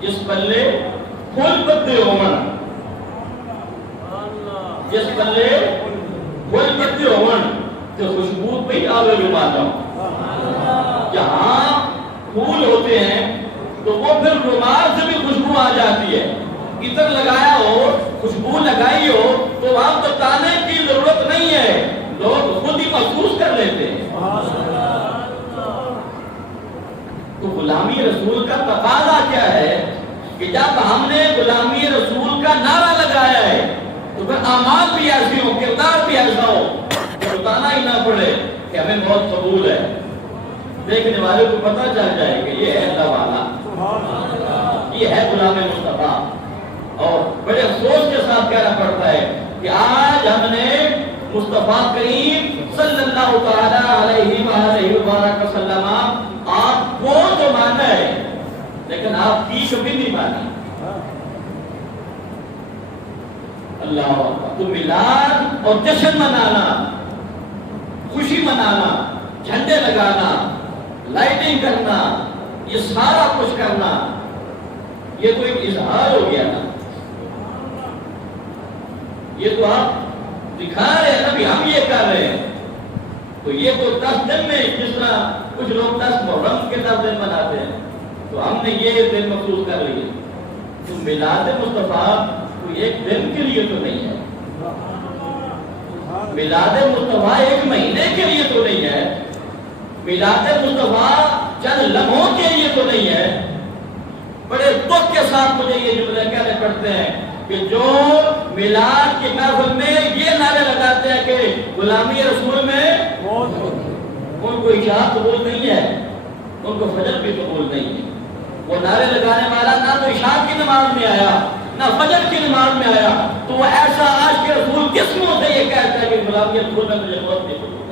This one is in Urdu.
جس پلے پھول پتے ہون، جس پلے پھول پتے ہون تو خوشبو پہ آوے رومال جہاں پھول ہوتے ہیں تو وہ پھر رومال سے بھی خوشبو آ جاتی ہے. عطر لگایا ہو، خوشبو لگائی ہو تو وہاں بتانے کی ضرورت نہیں ہے، لوگ خود ہی محسوس کر لیتے ہیں. تو غلامی رسول کا تقاضا کیا ہے کہ جب ہم نے غلامی رسول کا نعرہ لگایا ہے تو پھر اعمال بھی ایسی ہو، کردار بھی ایسا ہو کہ بتانا ہی نہ پڑے کہ ہمیں بہت قبول ہے. دیکھنے والے کو پتہ چل جائے کہ یہ ہے اللہ والا، یہ ہے غلام مصطفیٰ. اور بڑے افسوس کے ساتھ کہنا پڑتا ہے کہ آج ہم نے مصطفیٰ کریم صلی اللہ تعالی علیہ وآلہ وبارک وسلم آپ کو تو مانا ہے لیکن آپ کی کبھی نہیں مانی. اللہ اکبر. تو میلاد اور جشن منانا، خوشی منانا، جھنڈے لگانا، لائٹنگ کرنا، یہ سارا کچھ کرنا، یہ تو ایک اظہار ہو گیا نا. یہ تو آپ دکھا رہے ہیں نا بھی ہم یہ کر رہے ہیں. تو یہ تو 10 دن میں جس طرح کچھ لوگ 10 محرم کے 10 دن مناتے ہیں تو ہم نے یہ دن محسوس کر لیے. تو میلاد مصطفیٰ کوئی ایک دن کے لیے تو نہیں ہے، میلاد مصطفیٰ ایک مہینے کے لیے تو نہیں ہے، میلاد مصطفیٰ چند لمحوں کے لیے تو نہیں ہے. بڑے دکھ کے ساتھ مجھے یہ جملے کہنے پڑتے ہیں کہ جو میلاد کی محفل میں یہ نعرے لگاتے ہیں کہ غلامی رسول میں ان کو عشاء قبول نہیں ہے، ان کو فجر بھی قبول نہیں ہے. وہ نعرے لگانے والا نہ تو عشاء کی نماز میں آیا نہ فجر کی نماز میں آیا، تو وہ ایسا عاشق رسول کس منہ سے یہ کہتا ہے کہ غلامی رسول میں مجھے بہت نہیں قبول.